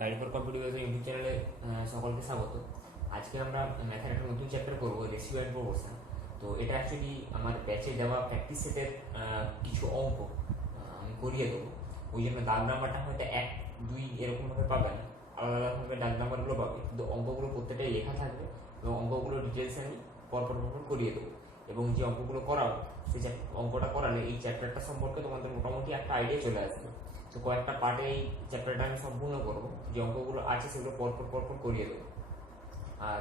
Guide for computer YouTube চ্যানেলে সকলকে স্বাগত। আজকে আমরা ম্যাথের একটা নতুন চ্যাপ্টার করবো, রেশিও অ্যান্ড প্রপোর্শন। তো এটা অ্যাকচুয়ালি আমার ব্যাচে দেওয়া প্র্যাকটিস সেটের কিছু অঙ্ক আমি করিয়ে দেবো। ওই জন্য দাগ নাম্বারটা হয়তো 1, 2 এরকমভাবে পাবে না, আলাদা আলাদাভাবে দাগ নাম্বারগুলো পাবে, কিন্তু অঙ্কগুলো প্রত্যেকটাই লেখা থাকবে এবং অঙ্কগুলো ডিটেলস আমি পরপর করিয়ে দেবো। এবং যে অঙ্কগুলো করাবো সেই অঙ্কটা করালে এই চ্যাপ্টারটা সম্পর্কে তোমাদের মোটামুটি একটা আইডিয়া চলে আসবে। তো কয়েকটা পার্টে এই চ্যাপ্টারটা আমি সম্পূর্ণ করবো, যে অঙ্কগুলো আছে সেগুলো পরপর করিয়ে দেবো। আর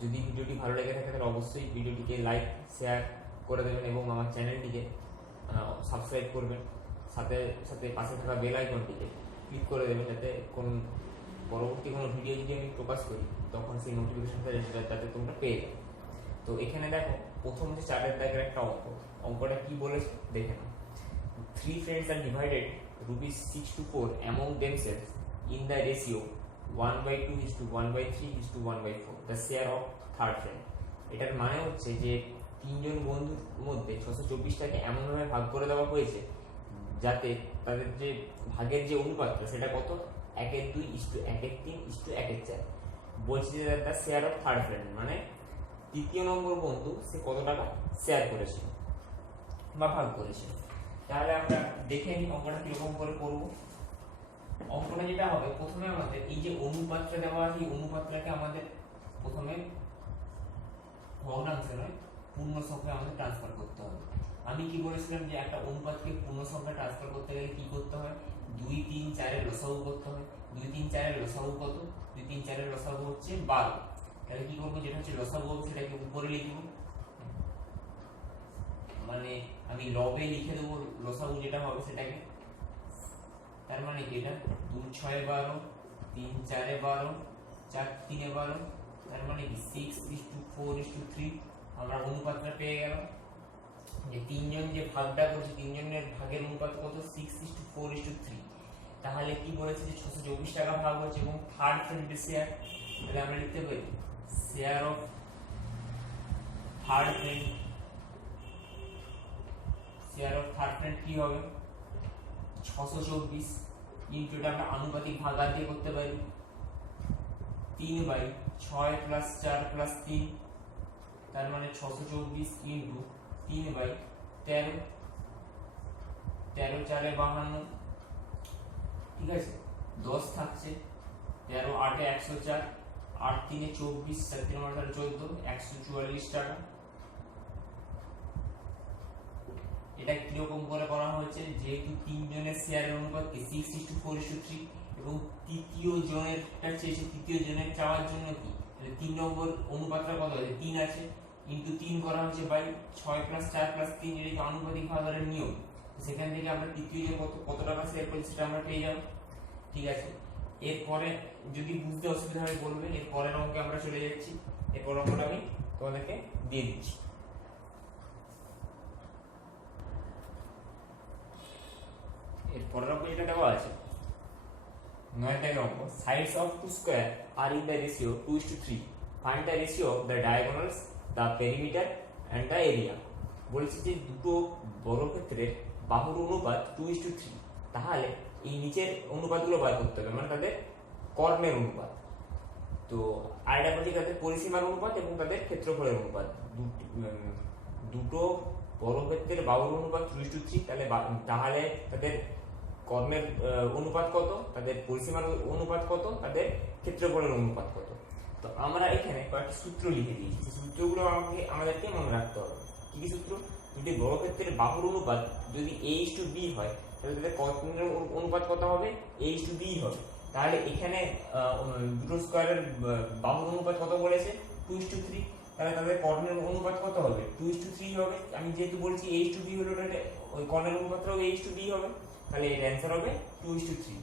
যদি ভিডিওটি ভালো লেগে থাকে তাহলে অবশ্যই ভিডিওটিকে লাইক শেয়ার করে দেবেন এবং আমার চ্যানেলটিকে সাবস্ক্রাইব করবেন। সাথে সাথে পাশে থাকা বেল আইকনটিকে ক্লিক করে দেবেন, যাতে পরবর্তী কোনো ভিডিও যদি আমি প্রকাশ করি তখন সেই নোটিফিকেশনটা যাতে তোমরা পেয়ে যাও। তো এখানে দেখো, প্রথম যে 4 দাগের একটা অঙ্কটা কি বলেছে দেখে নাও। 3 friends are divided ₹6 to 4 among themselves in the ratio 1/2:1/3:1/4, the share of third friend. এটার মানে হচ্ছে যে তিনজন বন্ধুর মধ্যে 624টাকে এমনভাবে ভাগ করে দেওয়া হয়েছে যাতে তাদের যে ভাগের যে অনুপাতটা সেটা কত, 1/2:1/3:1/4। বলছি যে the share of third friend, মানে তৃতীয় নম্বর বন্ধু সে কত টাকা শেয়ার করেছে বা ভাগ করেছে। তাহলে আমরা দেখে নিই অঙ্কটা কিরকম করে করবো। অঙ্কটা যেটা হবে, প্রথমে আমাদের এই যে অনুপাতটা দেওয়া আছে, এই অনুপাতটাকে আমাদের প্রথমে ভগ্নাংশে নয় পূর্ণ সংখ্যায় আমাদের ট্রান্সফার করতে হবে। আমি কি বলেছিলাম যে একটা অনুপাতকে পূর্ণ সংখ্যায় ট্রান্সফার করতে গেলে কি করতে হয়, 2, 3, 4 এর লসাগু করতে হয়। 2, 3, 4 এর লসাগু কত? 2, 3, 4 এর লসাগু হচ্ছে 12। তাহলে কি করবো, যেটা হচ্ছে লসাগু সেটাকে উপরে লিখব, মানে আমি লবে লিখে দেবো লসাগু যেটা হবে সেটাকে। তার মানে কি, এটা 2, 6, 12, 3, 4, 12, 4, 3, 12, তার মানে কি 6:4:3। আমরা অনুপাতটা পেয়ে গেলাম যে তিনজন যে ভাগটা করছে, তিনজনের ভাগের অনুপাত কত, 6:4:3। তাহলে কি বলেছে যে 624 টাকা ভাগ হচ্ছে এবং থার্ড ফ্রেন্ডের শেয়ার। তাহলে আমরা লিখতে পারি share of third friend. Share of third friend কি হবে, 624 ইনটু, এটা আমরা আনুপাতিক ভাগার দিয়ে করতে পারি 3/6 + 4 + 3, তার মানে 624 ইনটু 3/13, 13 4 52, ঠিক আছে। 10 থাকছে, 13 8 104, 8 3 24, 7 3 14, 144 টাকা। এটা কিরকম করে করা হয়েছে, যেহেতু তিনজনের শেয়ারের অনুপাত 6:4:3 এবং তৃতীয় জনেরটা চেয়েছে, তৃতীয় জনের চাওয়ার জন্য কি 3 নম্বর অনুপাতটা কত আছে, 3 আছে, ইনটু 3 করা হয়েছে বাই 6 + 4 + 3, এটা আনুপাতিক ভাগাকারের নিয়ম। সেখান থেকে আমরা তৃতীয় জন কত টাকা শেয়ার করেছি সেটা আমরা পেয়ে যাব, ঠিক আছে। এরপরে যদি বুঝতে অসুবিধা হয় বলবেন, এর পরের অঙ্কে আমরা চলে যাচ্ছি। এরপর অঙ্কটা আমি তোমাদেরকে দিয়ে দিচ্ছি। এর পরের অঙ্ক যেটা দেওয়া আছে 9 দাগের অঙ্ক, sides of two square are in the ratio 2:3. Find the ratio of the diagonals, the perimeter and the area. বলছি যে দুটো বর্গক্ষেত্রের বাহুর অনুপাত 2:3, তাহলে এই নিচের অনুপাতগুলো বার করতে হবে, মানে তাদের কর্ণের অনুপাত। তো আরেকটা বলছি তাদের পরিসীমার অনুপাত এবং তাদের ক্ষেত্রফলের অনুপাত। দুটো বর্গক্ষেত্রের বাহুর অনুপাত 2:3, তাহলে তাদের কর্ণের অনুপাত কত, তাদের পরিসীমার অনুপাত কত, তাদের ক্ষেত্রফলের অনুপাত কত। তো আমরা এখানে কয়েকটি সূত্র লিখে দিয়েছি, সেই সূত্রগুলো আমাদেরকে মনে রাখতে হবে। কি কি সূত্র? দুটি বর্গক্ষেত্রের বাহুর অনুপাত যদি a:b হয়, তাহলে তাদের কর্ণের অনুপাত কত হবে, a:b হবে। তাহলে এখানে দুটো স্কয়ারের বাহুর অনুপাত কত বলেছে, 2:3, তাহলে তাদের কর্ণের অনুপাত কত হবে, 2:3 হবে। আমি যেহেতু বলছি a:b হলো, ওই কর্ণের অনুপাতটাও a:b হবে, তাহলে এর অ্যান্সার হবে 2:3।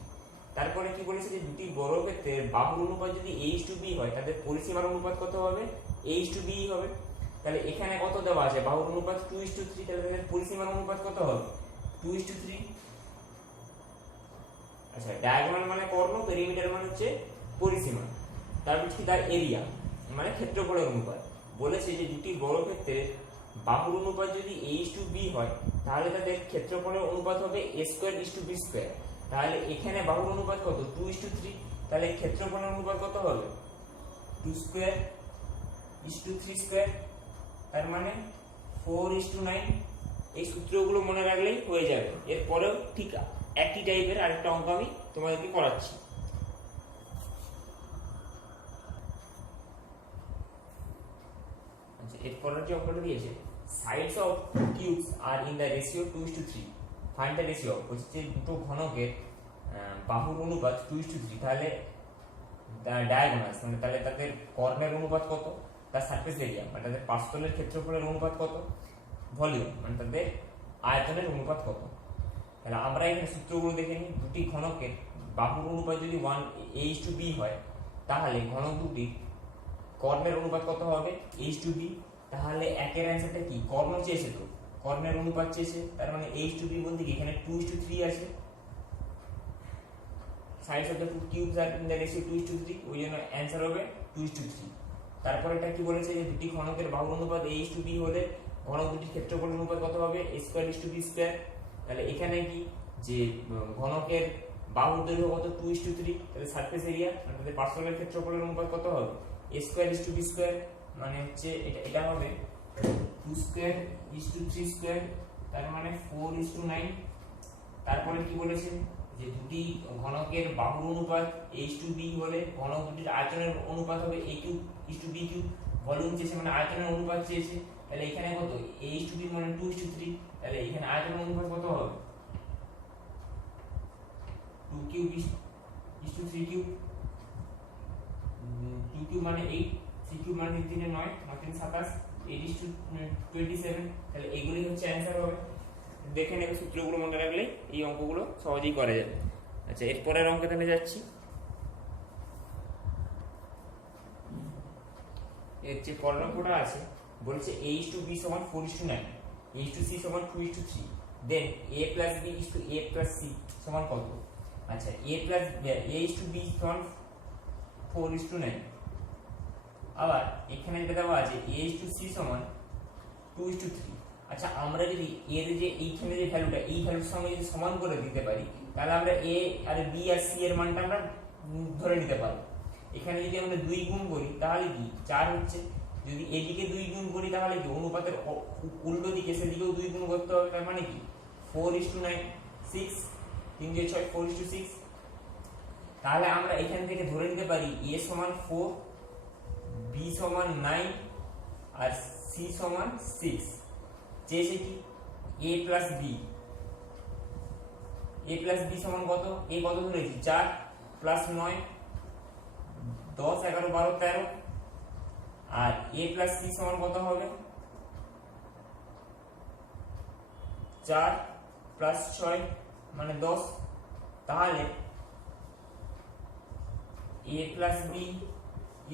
তারপরে কি বলেছে যে দুটি বর্গক্ষেত্রের বাহুর অনুপাত যদি a:b হয়, তাদের পরিসীমার অনুপাত কত হবে, a:b হবে। তাহলে এখানে কত দেওয়া আছে, বাহুর অনুপাত 2:3, তাহলে তাদের পরিসীমার অনুপাত কত হবে, 2:3। আচ্ছা, ডায়াগোনাল মানে কর্ণ, পেরিমিটার মানে হচ্ছে পরিসীমা, তারপর কি তার এরিয়া মানে ক্ষেত্রফলের অনুপাত। বলেছে যে দুটি বর্গক্ষেত্রের বাহুর অনুপাত যদি a:b হয়, তাহলে তাদের ক্ষেত্রফলের অনুপাত হবে a² = b²। তাহলে এখানে বাহুর অনুপাত কত, 2:3, তাহলে ক্ষেত্রফলের অনুপাত কত হবে 2^3^, তার মানে 4:9। এই সূত্রগুলো মনে রাখলেই হয়ে যাবে। এরপরেও ঠিক একই টাইপের আরেকটা অঙ্ক আমি তোমাদেরকে করাচ্ছি। আচ্ছা, এরপরের যে অঙ্কটা দিয়েছে, sides of cubes are in the ratio 2:3, find the ratio. বলছে যে দুটো ঘনকের বাহুর অনুপাত 2:3, তাহলে ডায়াগোনালস মানে তাহলে তাদের কর্ণের অনুপাত কত, তার সারফেস এরিয়া মানে তাদের পার্শ্বতলের ক্ষেত্রফলের অনুপাত কত, ভলিউম মানে তাদের আয়তনের অনুপাত কত। তাহলে আমরা এখানে সূত্রগুলো দেখে নিই। দুটি ঘনকের বাহুর অনুপাত যদি 1:b হয়, তাহলে ঘনক দুটির কর্ণের অনুপাত কত হবে h/b। তাহলে একের অ্যান্সারটা কি, কর্ণ চেয়েছে তো, কর্ণের অনুপাত চেয়েছে, তার মানে h/b বলতে কি এখানে 2:3 আছে। Sides of the two cubes are in the ratio 2:3, ওই জন্য অ্যান্সার হবে 2:3। তারপর এটা কি বলেছে যে দুটি ঘনকের বাহুর অনুপাত h/b হলে ঘনক দুটির ক্ষেত্রফলের অনুপাত কত হবে a²:b²। তাহলে এখানে কি যে ঘনকের বাহুর দৈর্ঘ্য কত 2:3, তাহলে সারফেস এরিয়া মানে তাদের পার্শ্বতলের ক্ষেত্রফলের অনুপাত কত হবে a²:b², মানে হচ্ছে এটা হবে 2^3², তার মানে 4:9। তারপরে কি বলেছে যে দুটি ঘনকের বাহুর অনুপাত h/b হলে ঘনক দুটির আয়তনের অনুপাত হবে a³:b³। ভলিউম চেয়েছে মানে আয়তনের অনুপাত চেয়েছে, তাহলে এখানে কত h/b মানে 2:3, তাহলে এখানে আয়তনের অনুপাত কত হবে 2³ 2³ মানে 8, 3³ মানে 3 × 9, 9 × 27, 8:27। তাহলে এগুলি হচ্ছে অ্যান্সার হবে। দেখে নেবে, সূত্রগুলো মনে রাখলে এই অঙ্কগুলো সহজেই করা যাবে। আচ্ছা, এরপরের অঙ্কে তাহলে যাচ্ছি। এর যে পরের অঙ্কটা আছে বলছে a:b = 4:9, a:c = 2:3, দেন a+b:(a+c) সমান কত। আচ্ছা, a:b = 4:9। আবার এখানে যেটা দেওয়া আছে a:c = 2:3। আচ্ছা, আমরা যদি এর যে এইখানে যে ভ্যালুটা এই ভ্যালুর সঙ্গে যদি সমান করে দিতে পারি, তাহলে আমরা a R b R c এর মানটা আমরা ধরে নিতে পারবো। এখানে যদি আমরা 2 গুণ করি তাহলে কি 4 হচ্ছে, যদি এদিকে 2 গুণ করি তাহলে কি অনুপাতের উল্টো দিকে সেদিকেও 2 গুণ করতে হবে, তার মানে কি 4:9, 6, 3 × 6 4:6। তাহলে আমরা এখান থেকে ধরে নিতে পারি a = 4, b = 9 আর c = 6। চেয়েছে কি a+b, a+b সমান কত, a কত ধরেছি 4 + 9 10 11 12 13, আর a+c সমান কত হবে 4 + 6 মানে 10। তাহলে a+b =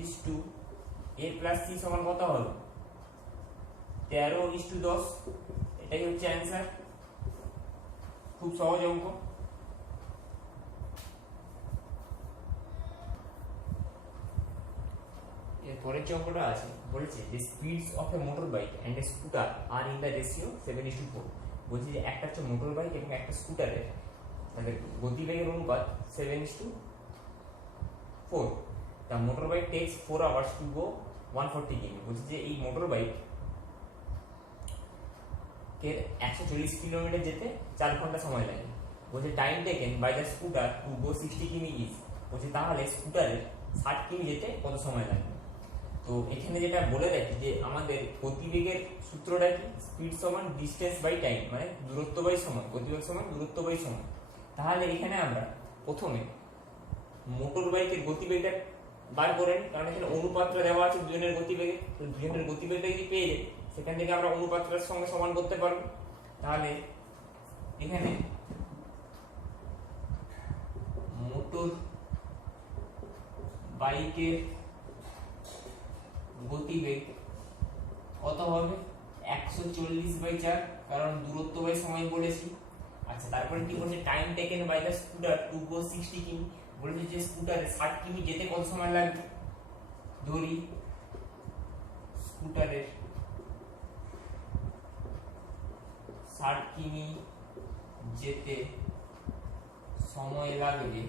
a+c সমান কত হবে 13:10। এটাই হচ্ছে অ্যান্সার। খুব সহজ অঙ্ক। এরপরের যে অঙ্কটা আছে বলছে যে speeds of a motorbike and a scooter are in the ratio 7:4। বলছে যে একটা হচ্ছে মোটর বাইক এবং একটা স্কুটারের তাদের গতিবেগের অনুপাত 7:4। The motorbike takes 4 hours to go 140 km। বলছে যে এই মোটর বাইক 140 কিলোমিটার যেতে 4 ঘন্টা সময় লাগে। বলছে time taken by the scooter to go 60 কিমি ইজ। বলছে তাহলে স্কুটারে 60 কিমি যেতে কত সময় লাগবে। তো এখানে যেটা বলে রাখি যে আমাদের গতিবেগের সূত্রটা কি, স্পিড সমান ডিস্টেন্স বাই টাইম, মানে দূরত্ব বাই সময়, গতিবেগ সমান দূরত্ব বাই সময়। তাহলে এখানে আমরা প্রথমে মোটর বাইকের গতিবেগটা বার করে নিই, কারণ এখানে অনুপাতটা দেওয়া আছে দুজনের গতিবেগে। তো দুজনের গতিবেগটা যদি পেয়ে যাই সেখান থেকে আমরা অনুপাতটার সঙ্গে সমান করতে পারবো। তাহলে এখানে মোটর বাইকের গতিবেগ কত হবে 140/4, কারণ দূরত্ব বাই সময় বলেছি। আচ্ছা, তারপরে কি বলছে time taken by the scooter to go 60 কিমি। বলেছে যে স্কুটারে 60 কিমি যেতে কত সময় লাগবে। ধরি স্কুটারের 60 কিমি যেতে সময় লাগবে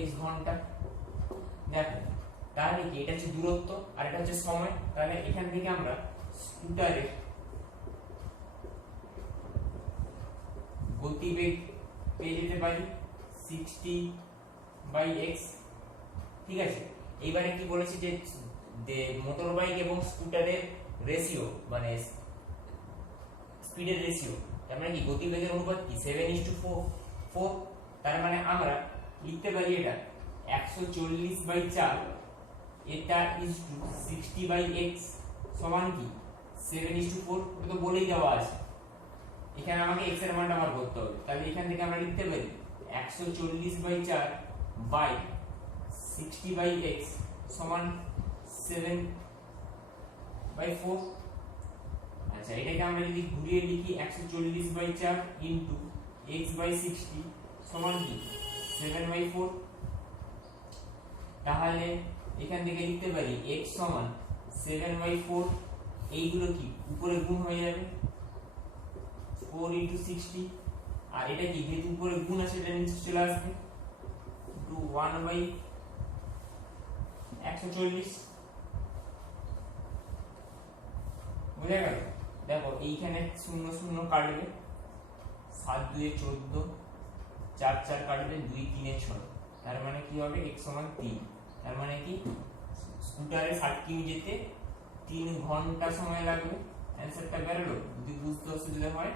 x ঘন্টা। দেখো তাহলে কি এটা হচ্ছে দূরত্ব আর এটা হচ্ছে সময়, তাহলে এখান থেকে আমরা স্কুটারের গতিবেগ পেয়ে যেতে পারি 60/x। ঠিক আছে, এইবারে কি বলেছি যে মোটর বাইক এবং স্কুটারের রেশিও মানে স্পিডের রেশিও, তার মানে কি গতিবেগের অনুপাত কি 7:4। তার মানে আমরা লিখতে পারি এটা 140/4, এটা ইজ টু 60/x সমান কি 7:4। এটা তো বলেই দেওয়া আছে, এখানে আমাকে x এর মানটা বার করতে হবে। তাহলে এখান থেকে আমরা লিখতে পারি 140/4 বাই 60/x সমান 7/4। আচ্ছা, এটাকে আমরা যদি ঘুরিয়ে লিখি 140/4 ইনটু x/60 সমান কি 7/4। তাহলে এখান থেকে লিখতে পারি x সমান 7/4, এইগুলো কি উপরে গুণ হয়ে যাবে 4 × 60, আর এটা কি যেহেতু উপরে গুণ আছে এটা নিচে চলে আসবে টু 1/140। বুঝা গেল? দেখো এইখানে 0 0 কাটবে, 7 2 14, 4 4 কাটবে, 2 3 6, তার মানে কি হবে x সমান 3। তার মানে কি স্কুটারে 60 কিমি যেতে 3 ঘন্টা সময় লাগবে। অ্যানসারটা বেরোলো। যদি বুঝতে অসুবিধা হয়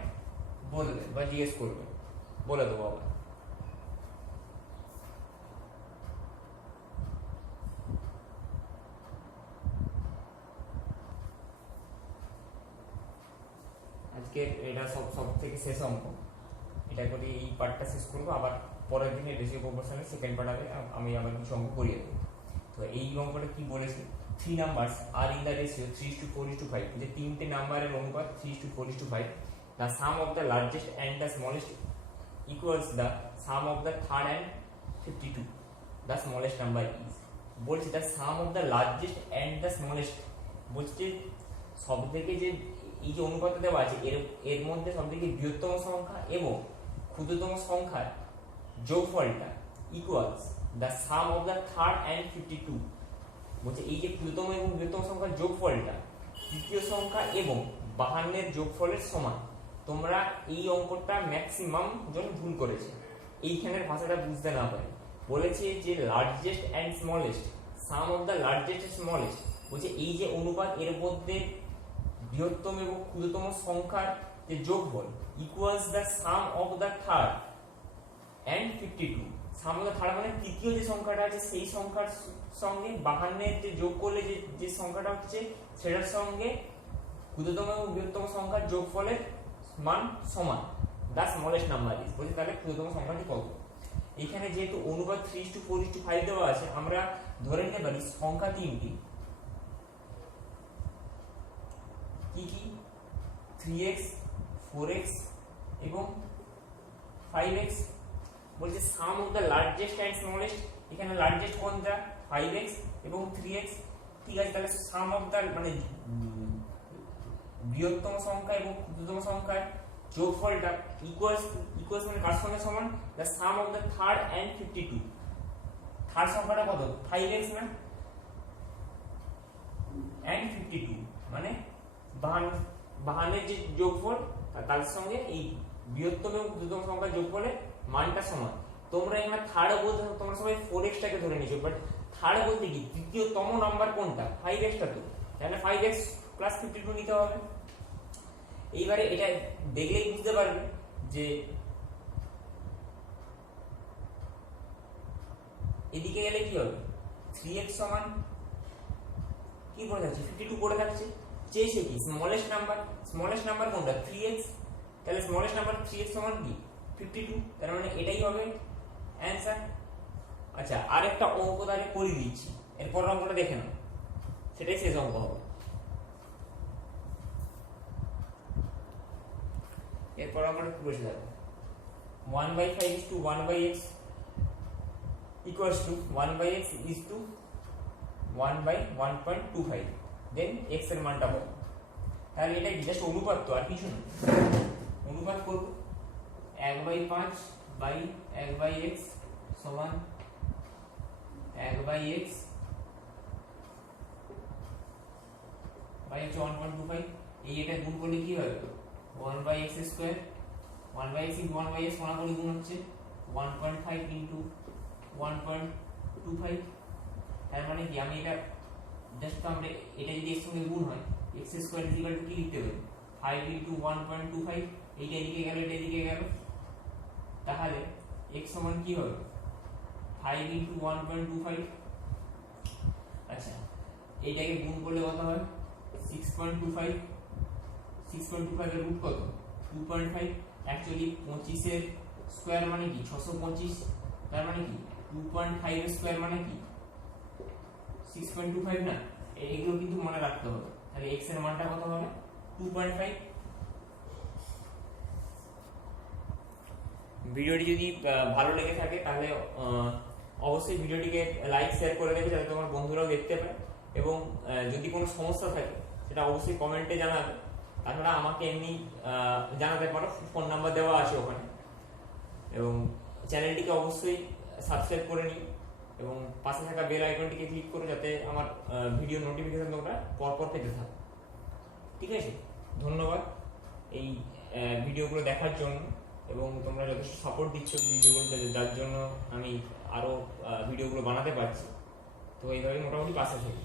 বলবে বা জিজ্ঞেস করবে, বলে দেবো আবার। আজকে এটা সব থেকে শেষ অঙ্ক, এটা করে এই পার্টটা শেষ করবো, আবার পরের দিনে রেশিও প্রপোর্শনের সেকেন্ড পার্ট হবে, আমি আবার কিছু অঙ্ক করিয়ে দেবো। তো এই অঙ্কটা কি বলেছে, 3 numbers are in the ratio 3:4:5, যে তিনটে নাম্বারের অনুপাত 3:4:5, the sum of the largest and the smallest equals the sum of the third and 52, the smallest number is। বলছে the sum of the largest and the smallest, বলছে সব থেকে যে এই যে অনুপাত দেওয়া আছে এর মধ্যে সবথেকে বৃহত্তম সংখ্যা এবং ক্ষুদ্রতম সংখ্যার যোগফলটা equals the sum of the third and 52। বলছে এই যে ক্ষুদ্রতম এবং বৃহত্তম সংখ্যার যোগফলটা তৃতীয় সংখ্যা এবং 52 এর যোগফলের সমান। তোমরা এই অঙ্কটা ম্যাক্সিমাম জন ভুল করেছে, এইখানের ভাষাটা বুঝতে না পারে। বলেছে যে largest and smallest, sum of the largest and smallest, বলছে এই যে অনুপাত এর মধ্যে বৃহত্তম এবং ক্ষুদ্রতম সংখ্যার যে যোগফল equals the sum of the third and 52। Sum of the third মানে তৃতীয় যে সংখ্যাটা আছে সেই সংখ্যার সঙ্গে 52 এর যে যোগ করলে যে সংখ্যাটা হচ্ছে সেটার সঙ্গে ক্ষুদ্রতম এবং বৃহত্তম সংখ্যার যোগফলের মান সমান, দ্য স্মলেস্ট নাম্বার ইজ। বলছে তাহলে ক্ষুদ্রতম সংখ্যাটি কত। এখানে যেহেতু অনুপাত 3:4:5 দেওয়া আছে, আমরা ধরে নিতে পারি সংখ্যা তিনটি কি কি 3x 4x এবং 5x। বলছে sum of the largest and smallest, এখানে লার্জেস্ট কোনটা 5x এবং 3x। ঠিক আছে, তাহলে সাম অফ দ্য মানে বৃহত্তম সংখ্যা এবং ক্ষুদ্রতম সংখ্যার যোগফলটা ইকুয়ালস মানে কার সঙ্গে সমান, the sum of the third and 52। Third সংখ্যাটা কত 5x না, এন্ড 52 মানে 52 এর যে যোগফল তার সঙ্গে এই বৃহত্তম এবং ক্ষুদ্রতম সংখ্যার যোগফলের মানটা সমান। তোমরা এখানে থার্ড বলতে তোমরা সবাই 4x টাকে ধরে নিয়েছো, বাট থার্ড বলতে কি তৃতীয়তম নাম্বার কোনটা 5x টা, তো তাহলে 5x প্লাস 52 নিতে হবে। এইবারে এটা দেখলেই বুঝতে পারবে যে এদিকে গেলে কি হবে 3x সমান কি পড়ে যাচ্ছে 52 পড়ে থাকছে। চেয়েছে কি স্মলেস্ট নাম্বার কোনটা 3x, তাহলে স্মলেস্ট নাম্বার 3x সমান কি 52, তার মানে এটাই হবে অ্যানসার। আচ্ছা, আরেকটা অঙ্ক তাহলে করে দিচ্ছি, এরপর অঙ্কটা দেখে নাও, সেটাই শেষ অঙ্ক হবে। এরপর অঙ্কটা কি বসে যাবে 1/5:1/x equals to 1/x is to 1/1.25, then x এর মানটা বলো। তাহলে এটা জাস্ট অনুপাত, তো আর কিছু না। অনুপাত করব 1/5/1/x সমান 1/x বাই 1.25 এই এটা গুণ করলে কি হবে 1/x স্কয়ার 1/x * 1/x কোনাকুনি গুণ হচ্ছে 1.5 * 1.25 তার মানে কি আমি এটা জাস্ট আমরা এটা যদি x সঙ্গে গুণ হয় x স্কয়ার কি লিখতে পারি 5 * 1.25 এইটা এদিকে গেল এটা এদিকে গেল তাহলে x সমান কি হবে 5 * 1.25 আচ্ছা এইটাকে গুণ করলে কত হয় 6.25 6.25 এর রুট কত 2.5 অ্যাকচুয়ালি 25 এর স্কয়ার মানে কি 625 তার মানে কি 2.5 এর স্কয়ার মানে কি 6.25 না এইগুলো কিন্তু মনে রাখতে হবে তাহলে x এর মানটা কত হবে 2.5 ভিডিওটি যদি ভালো লেগে থাকে তাহলে অবশ্যই ভিডিওটিকে লাইক শেয়ার করে দেবে যাতে তোমার বন্ধুরাও দেখতে পায় এবং যদি কোনো সমস্যা থাকে সেটা অবশ্যই কমেন্টে জানাবে তাছাড়া আমাকে এমনি জানাতে পারো ফোন নাম্বার দেওয়া আছে ওখানে এবং চ্যানেলটিকে অবশ্যই সাবস্ক্রাইব করে নিই এবং পাশে থাকা বেল আইকনটিকে ক্লিক করো যাতে আমার ভিডিও নোটিফিকেশন তোমরা পরপর পেতে থাকো ঠিক আছে ধন্যবাদ এই ভিডিওগুলো দেখার জন্য এবং তোমরা যথেষ্ট সাপোর্ট দিচ্ছ ভিডিওগুলোতে যার জন্য আমি আরও ভিডিওগুলো বানাতে পারছি তো এইভাবে মোটামুটি পাশে থাকি